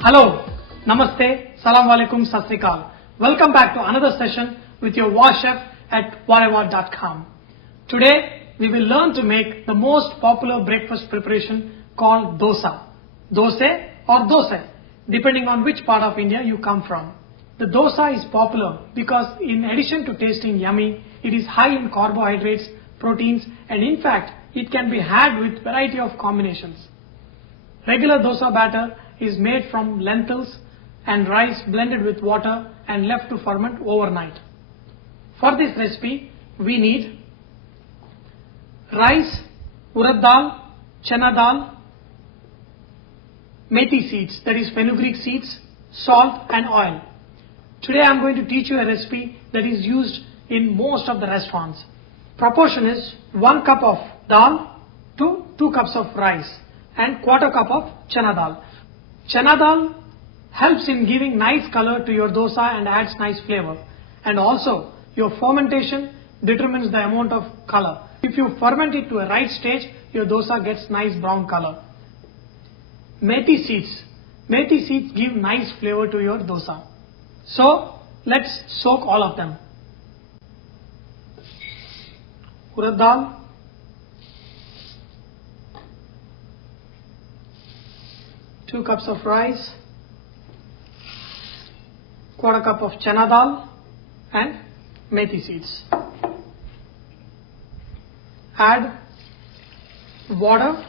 Hello, Namaste, Salam Alaikum, Sat Sri Akal. Welcome back to another session with your War Chef at whatever.com. Today we will learn to make the most popular breakfast preparation called dosa. Dose or dosai, depending on which part of India you come from. The dosa is popular because in addition to tasting yummy, it is high in carbohydrates, proteins, and in fact it can be had with variety of combinations. Regular dosa batter is made from lentils and rice blended with water and left to ferment overnight. For this recipe, we need rice, urad dal, chana dal, methi seeds, that is fenugreek seeds, salt and oil. Today I am going to teach you a recipe that is used in most of the restaurants. Proportion is 1 cup of dal to 2 cups of rice and quarter cup of chana dal. Chana dal helps in giving nice color to your dosa and adds nice flavor. And also your fermentation determines the amount of color. If you ferment it to a right stage, your dosa gets nice brown color. Methi seeds. Methi seeds give nice flavor to your dosa. So let's soak all of them. Urad dal, two cups of rice, quarter cup of chana dal and methi seeds. Add water.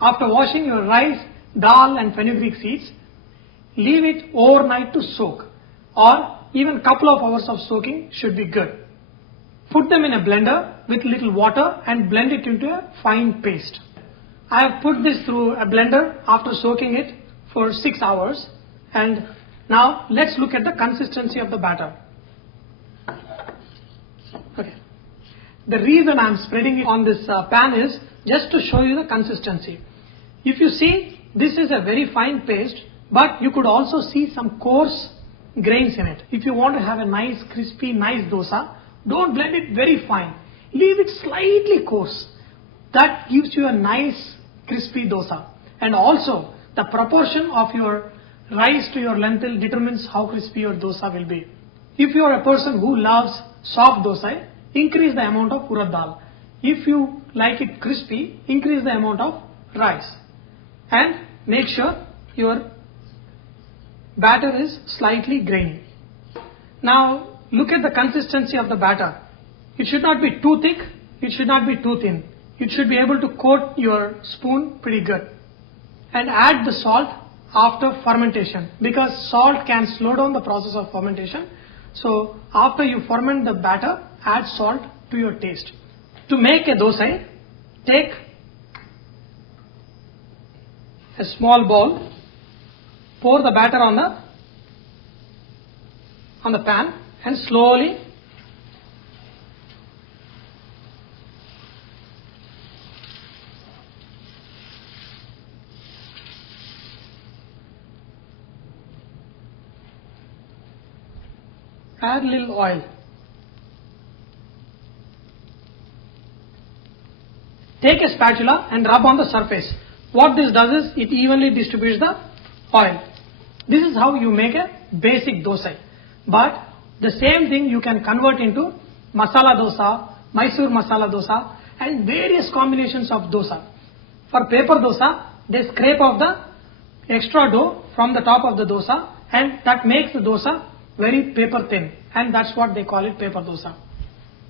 After washing your rice, dal and fenugreek seeds, leave it overnight to soak, or even couple of hours of soaking should be good. Put them in a blender with little water and blend it into a fine paste. I have put this through a blender after soaking it for 6 hours, and now let's look at the consistency of the batter. Okay. The reason I am spreading it on this pan is just to show you the consistency. If you see, this is a very fine paste, but you could also see some coarse grains in it. If you want to have a nice crispy, nice dosa, don't blend it very fine. Leave it slightly coarse. That gives you a nice crispy dosa. And also the proportion of your rice to your lentil determines how crispy your dosa will be. If you are a person who loves soft dosa, increase the amount of urad dal. If you like it crispy, increase the amount of rice. And make sure your batter is slightly grainy. Now look at the consistency of the batter. It should not be too thick, it should not be too thin. It should be able to coat your spoon pretty good. And add the salt after fermentation, because salt can slow down the process of fermentation. So after you ferment the batter, add salt to your taste. To make a dosa, take a small bowl, pour the batter on the pan and slowly add little oil. Take a spatula and rub on the surface. What this does is it evenly distributes the oil. This is how you make a basic dosa. But the same thing you can convert into masala dosa, Mysore masala dosa and various combinations of dosa. For paper dosa, they scrape off the extra dough from the top of the dosa, and that makes the dosa very paper thin, and that's what they call it, paper dosa.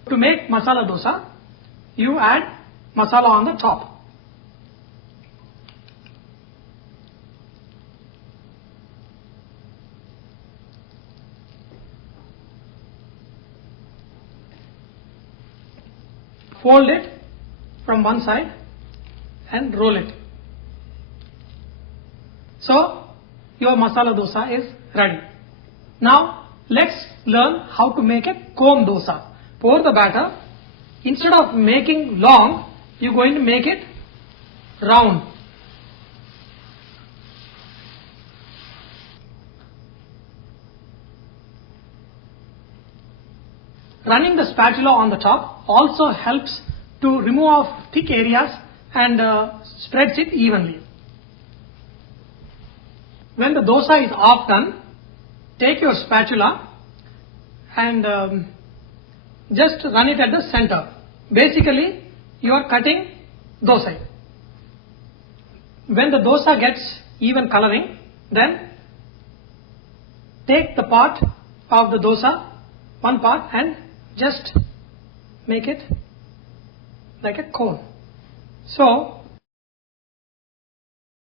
To make masala dosa, you add masala on the top. Fold it from one side and roll it. So your masala dosa is ready. Now let's learn how to make a comb dosa. Pour the batter. Instead of making long, you're going to make it round. running the spatula on the top also helps to remove off thick areas and spreads it evenly. When the dosa is half done, take your spatula and just run it at the center. Basically, you are cutting dosa. When the dosa gets even coloring, then take the part of the dosa, one part, and just make it like a cone. So,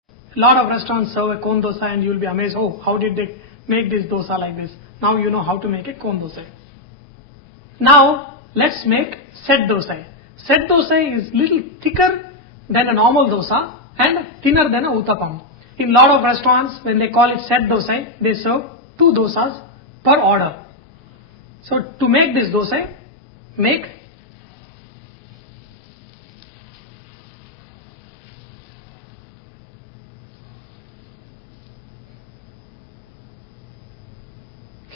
a lot of restaurants serve a cone dosa and you will be amazed, oh, how did they make this dosa like this? Now you know how to make a cone dosa. Now, let's make set dosa. Set dosa is little thicker than a normal dosa and thinner than a uttapam. In a lot of restaurants, when they call it set dosa, they serve 2 dosas per order. So, to make this dosa, make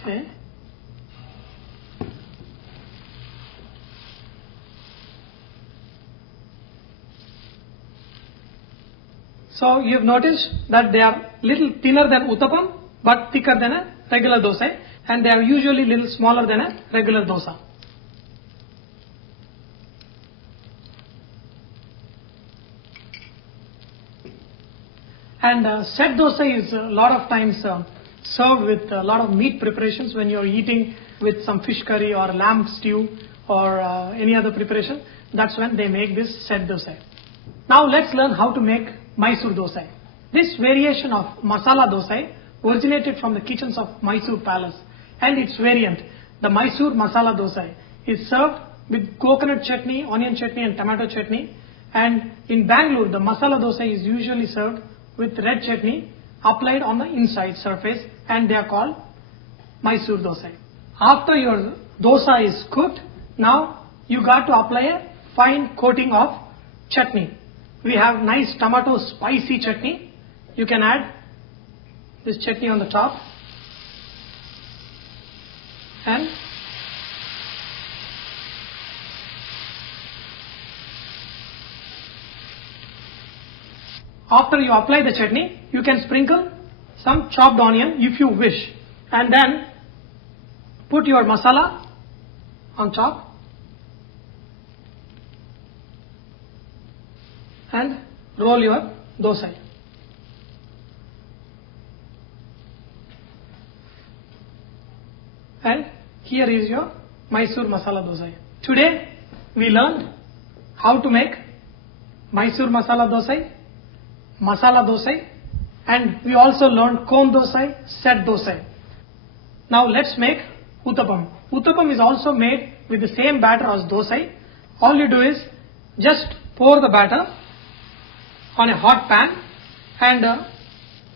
okay. So you have noticed that they are little thinner than uttapam but thicker than a regular dosa, and they are usually little smaller than a regular dosa. And set dosa is a lot of times served with a lot of meat preparations. When you are eating with some fish curry or lamb stew or any other preparation, that's when they make this set dosa. Now let's learn how to make Mysore dosa. This variation of masala dosa originated from the kitchens of Mysore Palace, and its variant, the Mysore masala dosa, is served with coconut chutney, onion chutney and tomato chutney. And in Bangalore, the masala dosa is usually served with red chutney applied on the inside surface, and they are called Mysore dosa. After your dosa is cooked, now you got to apply a fine coating of chutney. We have nice tomato spicy chutney. You can add this chutney on the top and after you apply the chutney, you can sprinkle some chopped onion if you wish, and then put your masala on top and roll your dosa. And here is your Mysore masala dosa. Today we learned how to make Mysore masala dosa, and we also learned cone dosa, set dosa. Now let's make uttapam. Uttapam is also made with the same batter as dosa. All you do is just pour the batter on a hot pan and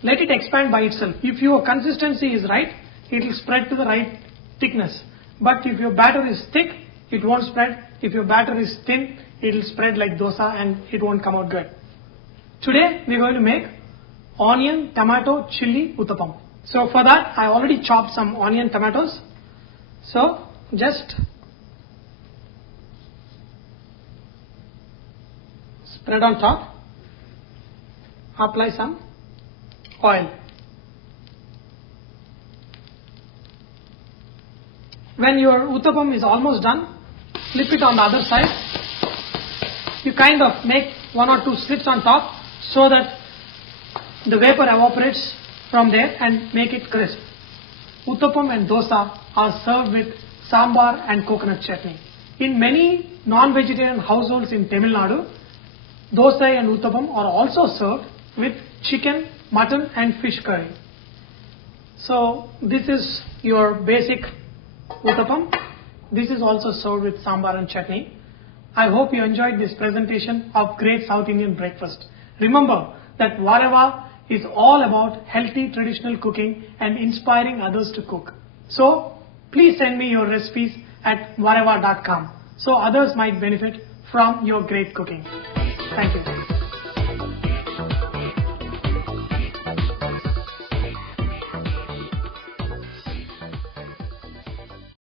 let it expand by itself. If your consistency is right, it will spread to the right thickness. But if your batter is thick, it won't spread. If your batter is thin, it will spread like dosa and it won't come out good. Today we are going to make onion, tomato, chilli uttapam. So for that I already chopped some onion, tomatoes. So just spread on top. Apply some oil. When your uttapam is almost done, flip it on the other side. You kind of make 1 or 2 slits on top so that the vapor evaporates from there and make it crisp. Uttapam and dosa are served with sambar and coconut chutney. In many non-vegetarian households in Tamil Nadu, dosa and uttapam are also served with chicken, mutton and fish curry. So this is your basic uttapam. This is also served with sambar and chutney. I hope you enjoyed this presentation of great South Indian breakfast. Remember that Vareva is all about healthy traditional cooking and inspiring others to cook. So please send me your recipes at vareva.com so others might benefit from your great cooking. Thank you.